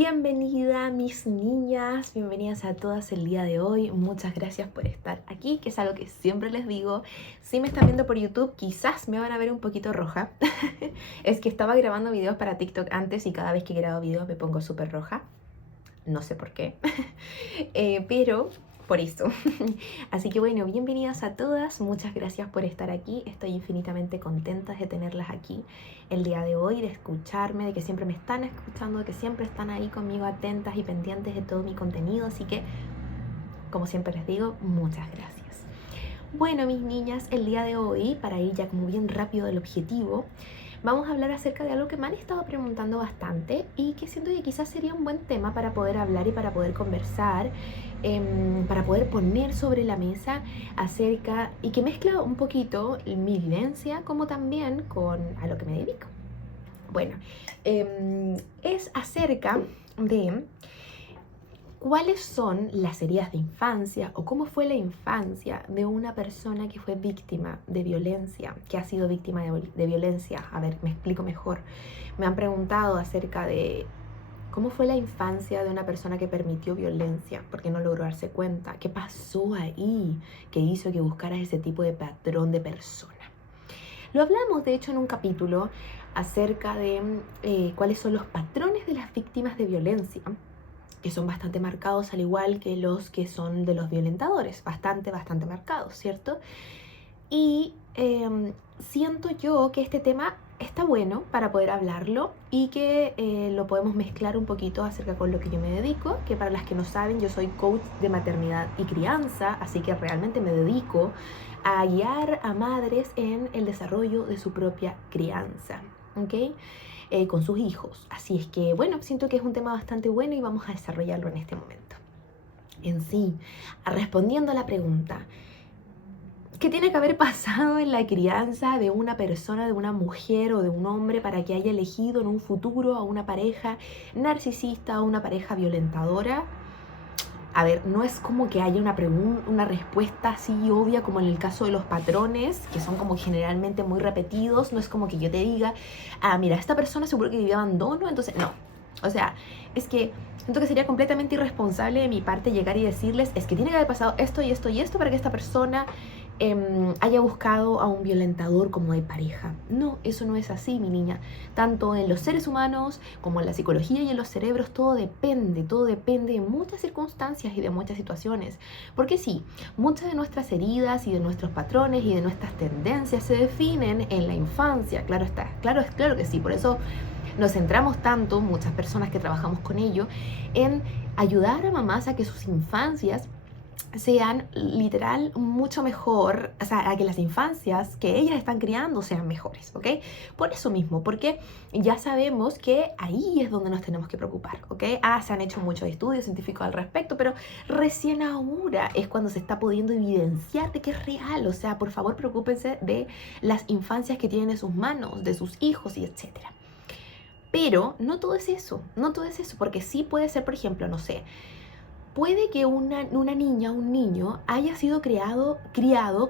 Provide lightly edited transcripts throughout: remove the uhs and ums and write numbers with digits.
Bienvenida mis niñas, bienvenidas a todas el día de hoy. Muchas gracias por estar aquí, que es algo que siempre les digo. Si me están viendo por YouTube, quizás me van a ver un poquito roja. Es que estaba grabando videos para TikTok antes y cada vez que grabo videos me pongo súper roja. No sé por qué, pero por eso. Así que bueno, bienvenidas a todas, muchas gracias por estar aquí. Estoy infinitamente contenta de tenerlas aquí el día de hoy, de escucharme, de que siempre me están escuchando, de que siempre están ahí conmigo atentas y pendientes de todo mi contenido. Así que, como siempre les digo, muchas gracias. Bueno, mis niñas, el día de hoy, para ir ya como bien rápido del objetivo, vamos a hablar acerca de algo que me han estado preguntando bastante y que siento que quizás sería un buen tema para poder hablar y para poder conversar, para poder poner sobre la mesa acerca y que mezcla un poquito mi vivencia como también con a lo que me dedico. Bueno, es acerca de ¿cuáles son las heridas de infancia o cómo fue la infancia de una persona que fue víctima de violencia, que ha sido víctima de violencia? A ver, me explico mejor. Me han preguntado acerca de cómo fue la infancia de una persona que permitió violencia porque no logró darse cuenta. ¿Qué pasó ahí que hizo que buscaras ese tipo de patrón de persona? Lo hablamos, de hecho, en un capítulo acerca de cuáles son los patrones de las víctimas de violencia, que son bastante marcados, al igual que los que son de los violentadores, bastante marcados, ¿cierto? Y siento yo que este tema está bueno para poder hablarlo y que lo podemos mezclar un poquito acerca con lo que yo me dedico, que para las que no saben, yo soy coach de maternidad y crianza, así que realmente me dedico a guiar a madres en el desarrollo de su propia crianza, ¿ok? Con sus hijos. Así es que, bueno, siento que es un tema bastante bueno y vamos a desarrollarlo en este momento. En sí, respondiendo a la pregunta, ¿qué tiene que haber pasado en la crianza de una persona, de una mujer o de un hombre para que haya elegido en un futuro a una pareja narcisista o una pareja violentadora? A ver, no es como que haya una respuesta así obvia como en el caso de los patrones, que son como generalmente muy repetidos. No es como que yo te diga, mira, esta persona seguro que vivió abandono, entonces no. O sea, es que siento que sería completamente irresponsable de mi parte llegar y decirles, es que tiene que haber pasado esto y esto y esto para que esta persona haya buscado a un violentador como de pareja. No, eso no es así, mi niña. Tanto en los seres humanos como en la psicología y en los cerebros, todo depende de muchas circunstancias y de muchas situaciones. Porque sí, muchas de nuestras heridas y de nuestros patrones y de nuestras tendencias se definen en la infancia. Claro está, claro que sí. Por eso nos centramos tanto, muchas personas que trabajamos con ello, en ayudar a mamás a que sus infancias sean literal mucho mejor, o sea, a que las infancias que ellas están criando sean mejores, ¿ok? Por eso mismo, porque ya sabemos que ahí es donde nos tenemos que preocupar, ¿ok? Se han hecho muchos estudios científicos al respecto, pero recién ahora es cuando se está pudiendo evidenciar de que es real. O sea, por favor, preocúpense de las infancias que tienen en sus manos, de sus hijos y etcétera. Pero no todo es eso, porque sí puede ser, por ejemplo, no sé, puede que una niña o un niño haya sido criado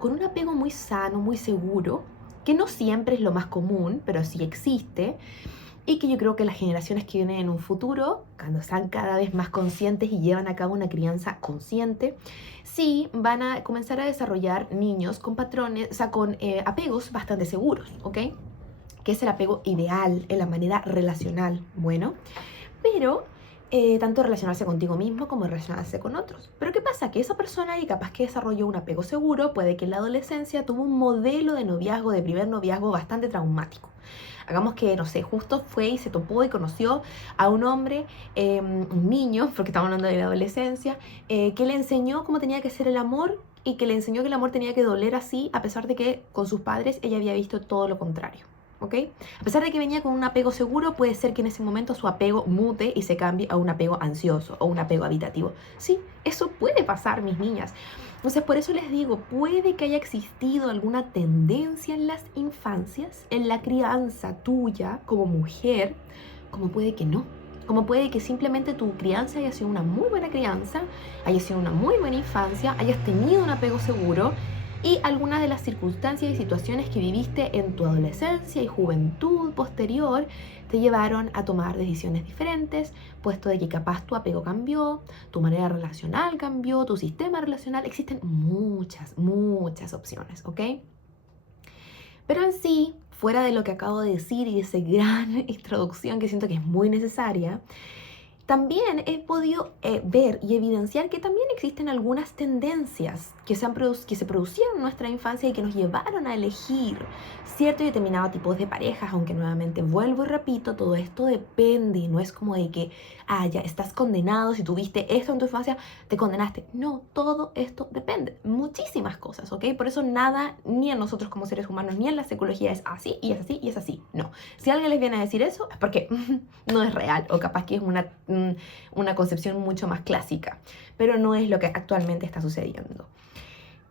con un apego muy sano, muy seguro, que no siempre es lo más común, pero sí existe, y que yo creo que las generaciones que vienen en un futuro, cuando sean cada vez más conscientes y llevan a cabo una crianza consciente, sí van a comenzar a desarrollar niños con patrones, o sea, con apegos bastante seguros, ¿ok? Que es el apego ideal en la manera relacional, bueno, pero tanto relacionarse contigo mismo como relacionarse con otros. Pero ¿qué pasa? Que esa persona, y capaz que desarrolló un apego seguro, puede que en la adolescencia tuvo un modelo de noviazgo, de primer noviazgo bastante traumático. Hagamos que, no sé, justo fue y se topó y conoció a un hombre, un niño, porque estamos hablando de la adolescencia, que le enseñó cómo tenía que ser el amor y que le enseñó que el amor tenía que doler así, a pesar de que con sus padres ella había visto todo lo contrario. ¿Ok? A pesar de que venía con un apego seguro, puede ser que en ese momento su apego mute y se cambie a un apego ansioso o un apego habitativo. Sí, eso puede pasar, mis niñas. Entonces, por eso les digo, puede que haya existido alguna tendencia en las infancias, en la crianza tuya como mujer, como puede que no. Como puede que simplemente tu crianza haya sido una muy buena crianza, haya sido una muy buena infancia, hayas tenido un apego seguro y algunas de las circunstancias y situaciones que viviste en tu adolescencia y juventud posterior te llevaron a tomar decisiones diferentes, puesto de que capaz tu apego cambió, tu manera relacional cambió, tu sistema relacional. Existen muchas opciones, ¿ok? Pero en sí, fuera de lo que acabo de decir y esa gran introducción que siento que es muy necesaria, también he podido ver y evidenciar que también existen algunas tendencias que se producieron en nuestra infancia y que nos llevaron a elegir cierto y determinado tipos de parejas, aunque nuevamente vuelvo y repito, todo esto depende y no es como de que, ya estás condenado, si tuviste esto en tu infancia, te condenaste. No, todo esto depende, muchísimas cosas, ¿ok? Por eso nada, ni en nosotros como seres humanos, ni en la psicología es así, y es así, y es así. No, si alguien les viene a decir eso, es porque no es real, o capaz que es una concepción mucho más clásica, pero no es lo que actualmente está sucediendo.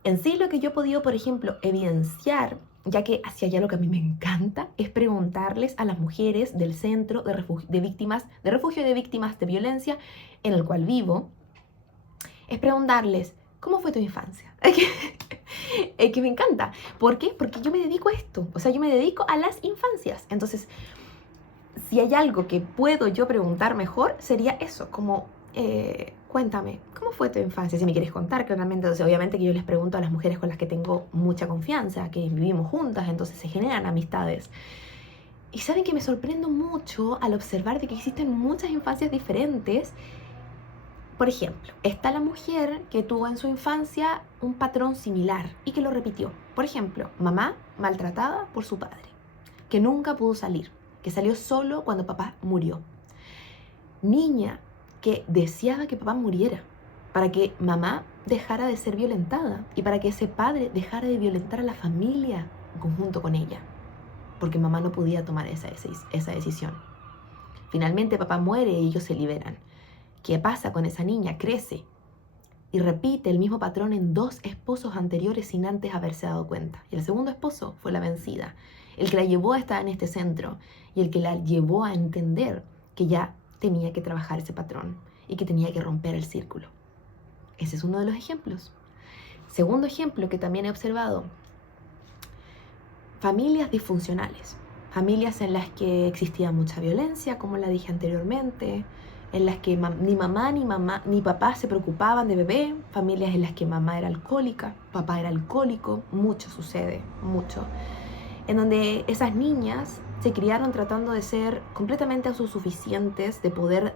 En sí, lo que yo he podido, por ejemplo, evidenciar, ya que hacia allá lo que a mí me encanta, es preguntarles a las mujeres del centro de refugio de víctimas de violencia en el cual vivo, es preguntarles, ¿cómo fue tu infancia? Es que me encanta. ¿Por qué? Porque yo me dedico a esto, o sea, yo me dedico a las infancias. Entonces, si hay algo que puedo yo preguntar mejor, sería eso, como, cuéntame, ¿cómo fue tu infancia? Si me quieres contar, claramente. Entonces, obviamente que yo les pregunto a las mujeres con las que tengo mucha confianza, que vivimos juntas, entonces se generan amistades. Y saben que me sorprendo mucho al observar de que existen muchas infancias diferentes. Por ejemplo, está la mujer que tuvo en su infancia un patrón similar y que lo repitió. Por ejemplo, mamá maltratada por su padre, que nunca pudo salir, que salió solo cuando papá murió. Niña que deseaba que papá muriera para que mamá dejara de ser violentada y para que ese padre dejara de violentar a la familia en conjunto con ella, porque mamá no podía tomar esa decisión. Finalmente papá muere y ellos se liberan. ¿Qué pasa con esa niña? Crece y repite el mismo patrón en 2 esposos anteriores sin antes haberse dado cuenta. Y el segundo esposo fue la vencida, el que la llevó a estar en este centro y el que la llevó a entender que ya tenía que trabajar ese patrón y que tenía que romper el círculo. Ese es uno de los ejemplos. Segundo ejemplo que también he observado, familias disfuncionales. Familias en las que existía mucha violencia, como la dije anteriormente, en las que ni mamá ni papá se preocupaban de bebé, familias en las que mamá era alcohólica, papá era alcohólico, mucho sucede, mucho, en donde esas niñas se criaron tratando de ser completamente autosuficientes, de poder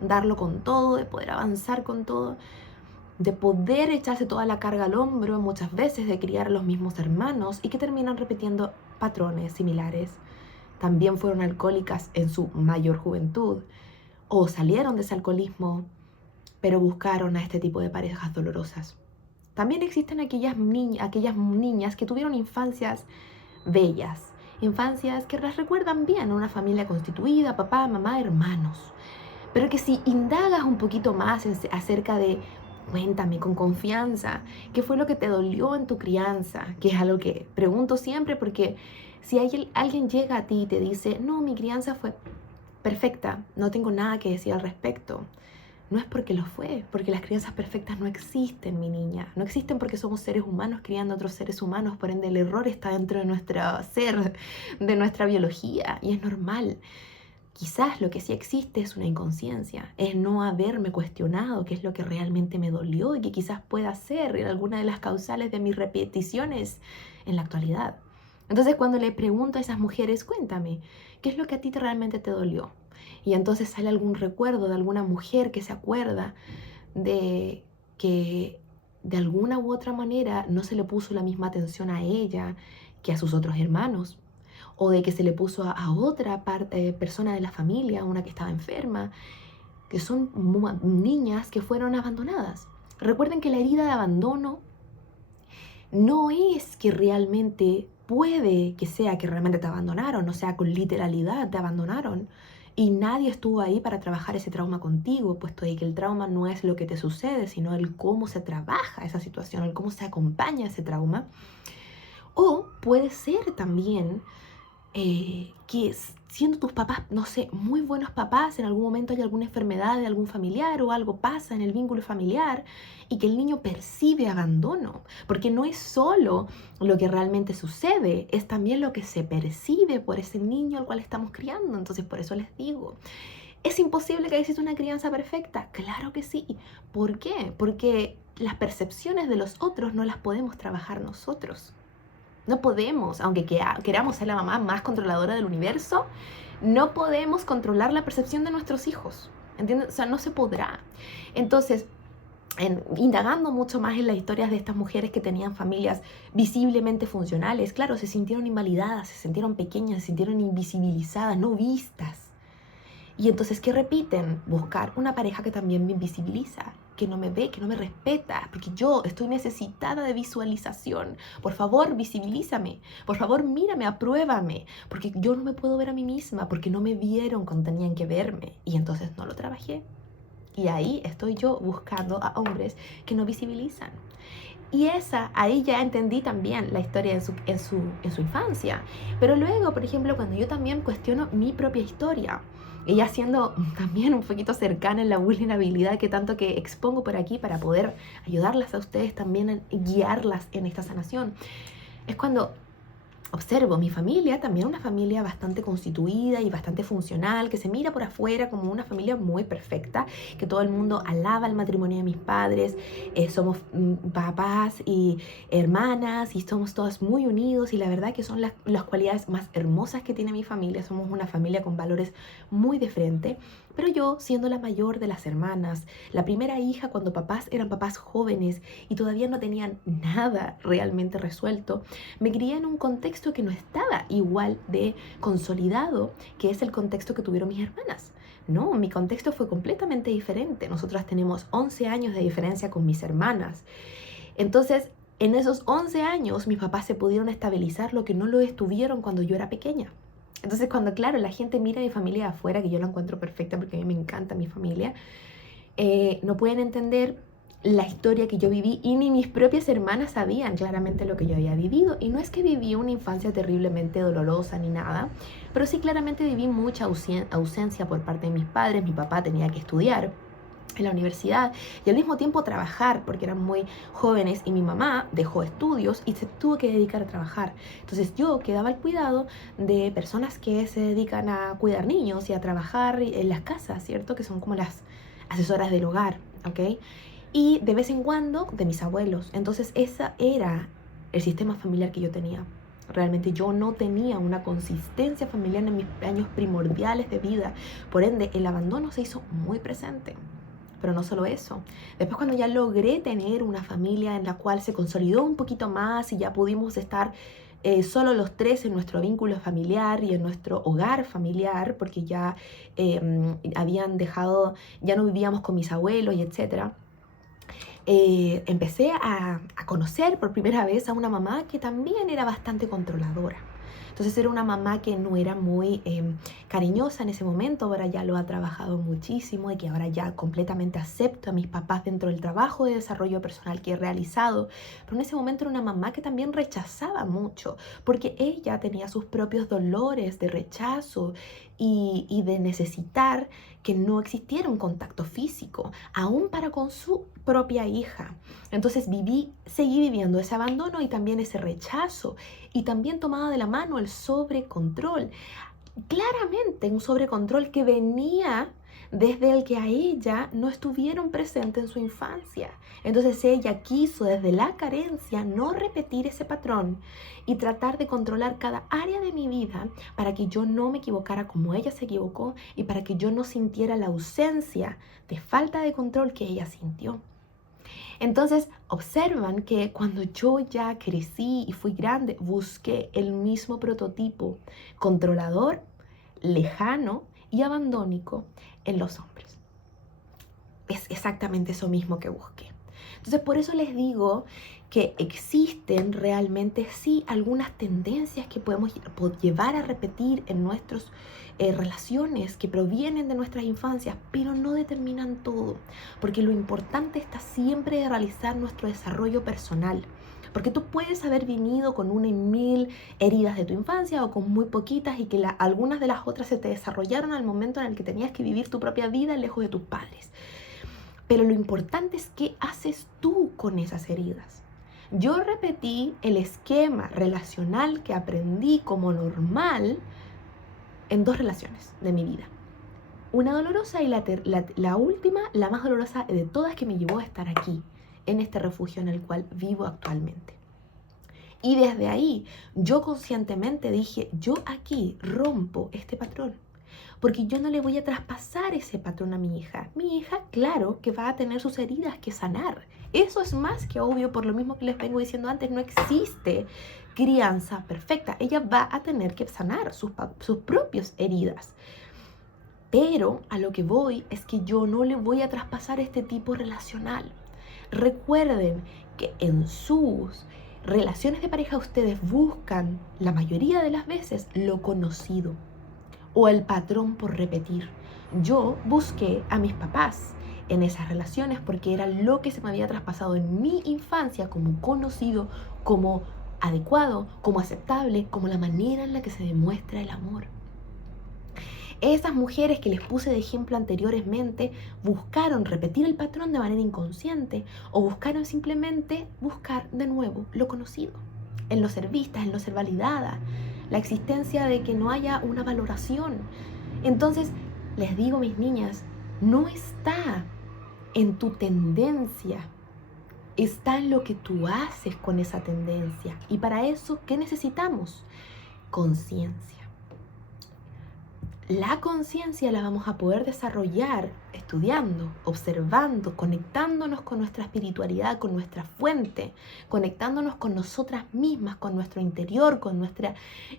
darlo con todo, de poder avanzar con todo, de poder echarse toda la carga al hombro muchas veces, de criar a los mismos hermanos y que terminan repitiendo patrones similares. También fueron alcohólicas en su mayor juventud o salieron de ese alcoholismo, pero buscaron a este tipo de parejas dolorosas. También existen aquellas niñas que tuvieron infancias bellas, infancias que las recuerdan bien, una familia constituida, papá, mamá, hermanos, pero que si indagas un poquito más acerca de, cuéntame con confianza, ¿qué fue lo que te dolió en tu crianza? Que es algo que pregunto siempre, porque si alguien llega a ti y te dice, no, mi crianza fue perfecta, no tengo nada que decir al respecto, no es porque lo fue, porque las crianzas perfectas no existen, mi niña. No existen porque somos seres humanos criando a otros seres humanos, por ende el error está dentro de nuestro ser, de nuestra biología, y es normal. Quizás lo que sí existe es una inconsciencia, es no haberme cuestionado qué es lo que realmente me dolió y que quizás pueda ser alguna de las causales de mis repeticiones en la actualidad. Entonces cuando le pregunto a esas mujeres, cuéntame, ¿qué es lo que a ti realmente te dolió? Y entonces sale algún recuerdo de alguna mujer que se acuerda de que de alguna u otra manera no se le puso la misma atención a ella que a sus otros hermanos, o de que se le puso a otra persona de la familia, una que estaba enferma, que son niñas que fueron abandonadas. Recuerden que la herida de abandono no es que realmente puede que sea que realmente te abandonaron, o sea, con literalidad te abandonaron. Y nadie estuvo ahí para trabajar ese trauma contigo, puesto de que el trauma no es lo que te sucede, sino el cómo se trabaja esa situación, el cómo se acompaña ese trauma. O puede ser también que siendo tus papás, no sé, muy buenos papás, en algún momento hay alguna enfermedad de algún familiar o algo pasa en el vínculo familiar y que el niño percibe abandono, porque no es solo lo que realmente sucede, es también lo que se percibe por ese niño al cual estamos criando. Entonces, por eso les digo, ¿es imposible que exista una crianza perfecta? Claro que sí. ¿Por qué? Porque las percepciones de los otros no las podemos trabajar nosotros. No podemos, aunque queramos ser la mamá más controladora del universo, no podemos controlar la percepción de nuestros hijos. ¿Entiendes? O sea, no se podrá. Entonces, indagando mucho más en las historias de estas mujeres que tenían familias visiblemente funcionales, claro, se sintieron invalidadas, se sintieron pequeñas, se sintieron invisibilizadas, no vistas. Y entonces, ¿qué repiten? Buscar una pareja que también me invisibiliza, que no me ve, que no me respeta, porque yo estoy necesitada de visualización. Por favor, visibilízame. Por favor, mírame, apruébame, porque yo no me puedo ver a mí misma, porque no me vieron cuando tenían que verme. Y entonces no lo trabajé. Y ahí estoy yo buscando a hombres que no visibilizan. Y ahí ya entendí también la historia en su infancia. Pero luego, por ejemplo, cuando yo también cuestiono mi propia historia, ella siendo también un poquito cercana en la vulnerabilidad que tanto que expongo por aquí para poder ayudarlas a ustedes también a guiarlas en esta sanación, es cuando observo mi familia, también una familia bastante constituida y bastante funcional, que se mira por afuera como una familia muy perfecta, que todo el mundo alaba el matrimonio de mis padres, somos papás y hermanas y somos todos muy unidos y la verdad que son las cualidades más hermosas que tiene mi familia, somos una familia con valores muy de frente. Pero yo, siendo la mayor de las hermanas, la primera hija cuando papás eran papás jóvenes y todavía no tenían nada realmente resuelto, me crié en un contexto que no estaba igual de consolidado que es el contexto que tuvieron mis hermanas. No, mi contexto fue completamente diferente. Nosotras tenemos 11 años de diferencia con mis hermanas. Entonces, en esos 11 años, mis papás se pudieron estabilizar lo que no lo estuvieron cuando yo era pequeña. Entonces, cuando, claro, la gente mira a mi familia de afuera, que yo la encuentro perfecta porque a mí me encanta mi familia, no pueden entender la historia que yo viví y ni mis propias hermanas sabían claramente lo que yo había vivido. Y no es que viví una infancia terriblemente dolorosa ni nada, pero sí claramente viví mucha ausencia por parte de mis padres. Mi papá tenía que estudiar en la universidad y al mismo tiempo trabajar porque eran muy jóvenes y mi mamá dejó estudios y se tuvo que dedicar a trabajar. Entonces yo quedaba al cuidado de personas que se dedican a cuidar niños y a trabajar en las casas, ¿cierto? Que son como las asesoras del hogar, ¿ok? Y de vez en cuando de mis abuelos. Entonces ese era el sistema familiar que yo tenía. Realmente yo no tenía una consistencia familiar en mis años primordiales de vida. Por ende, el abandono se hizo muy presente. Pero no solo eso. Después cuando ya logré tener una familia en la cual se consolidó un poquito más y ya pudimos estar solo los tres en nuestro vínculo familiar y en nuestro hogar familiar, porque ya habían dejado, ya no vivíamos con mis abuelos y etcétera. Empecé a conocer por primera vez a una mamá que también era bastante controladora. Entonces era una mamá que no era muy cariñosa en ese momento, ahora ya lo ha trabajado muchísimo y que ahora ya completamente acepto a mis papás dentro del trabajo de desarrollo personal que he realizado. Pero en ese momento era una mamá que también rechazaba mucho, porque ella tenía sus propios dolores de rechazo y de necesitar que no existiera un contacto físico, aún para con su propia hija. Entonces seguí viviendo ese abandono y también ese rechazo y también tomaba de la mano el sobrecontrol. Claramente un sobrecontrol que venía desde el que a ella no estuvieron presentes en su infancia. Entonces ella quiso desde la carencia no repetir ese patrón y tratar de controlar cada área de mi vida para que yo no me equivocara como ella se equivocó y para que yo no sintiera la ausencia de falta de control que ella sintió. Entonces observan que cuando yo ya crecí y fui grande, busqué el mismo prototipo controlador, lejano y abandónico en los hombres. Es exactamente eso mismo que busqué. Entonces por eso les digo que existen realmente sí algunas tendencias que podemos llevar a repetir en nuestras relaciones que provienen de nuestras infancias, pero no determinan todo, porque lo importante está siempre de realizar nuestro desarrollo personal. Porque tú puedes haber venido con 1 en 1000 heridas de tu infancia o con muy poquitas y que algunas de las otras se te desarrollaron al momento en el que tenías que vivir tu propia vida lejos de tus padres. Pero lo importante es qué haces tú con esas heridas. Yo repetí el esquema relacional que aprendí como normal en 2 relaciones de mi vida. Una dolorosa y la última, la más dolorosa de todas, que me llevó a estar aquí, en este refugio en el cual vivo actualmente. Y desde ahí yo conscientemente dije, yo aquí rompo este patrón, porque yo no le voy a traspasar ese patrón a mi hija. Mi hija, claro, que va a tener sus heridas que sanar. Eso es más que obvio, por lo mismo que les vengo diciendo antes, no existe crianza perfecta. Ella va a tener que sanar sus propias heridas. Pero a lo que voy es que yo no le voy a traspasar este tipo relacional. Recuerden que en sus relaciones de pareja ustedes buscan la mayoría de las veces lo conocido o el patrón por repetir. Yo busqué a mis papás en esas relaciones porque era lo que se me había traspasado en mi infancia como conocido, como adecuado, como aceptable, como la manera en la que se demuestra el amor. Esas mujeres que les puse de ejemplo anteriormente buscaron repetir el patrón de manera inconsciente o buscaron simplemente buscar de nuevo lo conocido, en lo ser vistas, en lo ser validada, la existencia de que no haya una valoración. Entonces, les digo, mis niñas, no está en tu tendencia, está en lo que tú haces con esa tendencia. Y para eso, ¿qué necesitamos? Conciencia. La conciencia la vamos a poder desarrollar estudiando, observando, conectándonos con nuestra espiritualidad, con nuestra fuente, conectándonos con nosotras mismas, con nuestro interior, con nuestra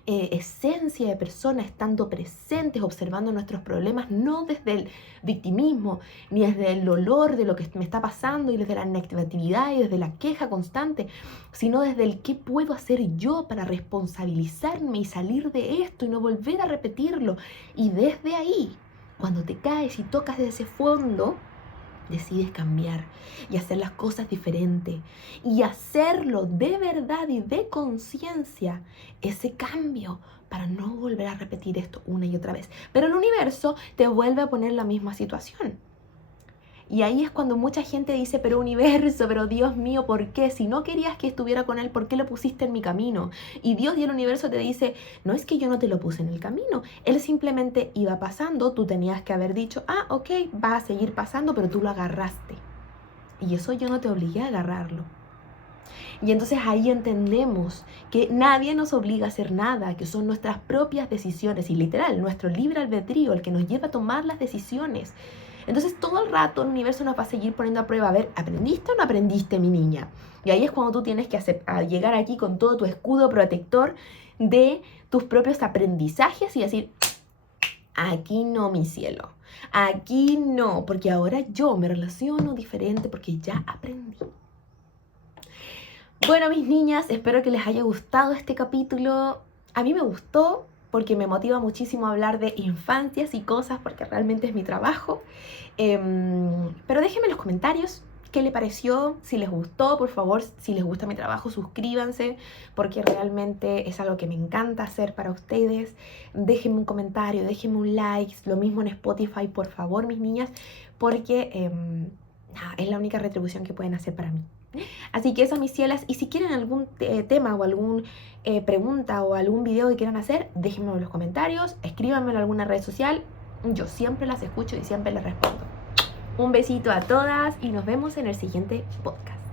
esencia de persona, estando presentes, observando nuestros problemas, no desde el victimismo, ni desde el dolor de lo que me está pasando y desde la negatividad y desde la queja constante, sino desde el qué puedo hacer yo para responsabilizarme y salir de esto y no volver a repetirlo. Y desde ahí, cuando te caes y tocas de ese fondo, decides cambiar y hacer las cosas diferentes y hacerlo de verdad y de conciencia, ese cambio, para no volver a repetir esto una y otra vez. Pero el universo te vuelve a poner la misma situación. Y ahí es cuando mucha gente dice, pero universo, pero Dios mío, ¿por qué? Si no querías que estuviera con él, ¿por qué lo pusiste en mi camino? Y Dios y el universo te dice, no es que yo no te lo puse en el camino. Él simplemente iba pasando, tú tenías que haber dicho, ok, va a seguir pasando, pero tú lo agarraste. Y eso yo no te obligué a agarrarlo. Y entonces ahí entendemos que nadie nos obliga a hacer nada, que son nuestras propias decisiones y literal, nuestro libre albedrío el que nos lleva a tomar las decisiones. Entonces todo el rato el universo nos va a seguir poniendo a prueba, a ver, ¿aprendiste o no aprendiste, mi niña? Y ahí es cuando tú tienes que llegar aquí con todo tu escudo protector de tus propios aprendizajes y decir, aquí no, mi cielo, aquí no, porque ahora yo me relaciono diferente porque ya aprendí. Bueno, mis niñas, espero que les haya gustado este capítulo. A mí me gustó porque me motiva muchísimo hablar de infancias y cosas, porque realmente es mi trabajo. Pero déjenme en los comentarios qué les pareció, si les gustó, por favor, si les gusta mi trabajo, suscríbanse, porque realmente es algo que me encanta hacer para ustedes. Déjenme un comentario, déjenme un like, lo mismo en Spotify, por favor, mis niñas, porque es la única retribución que pueden hacer para mí. Así que eso, mis cielas, y si quieren algún tema o alguna pregunta o algún video que quieran hacer, déjenmelo en los comentarios, escríbanmelo en alguna red social, yo siempre las escucho y siempre les respondo. Un besito a todas y nos vemos en el siguiente podcast.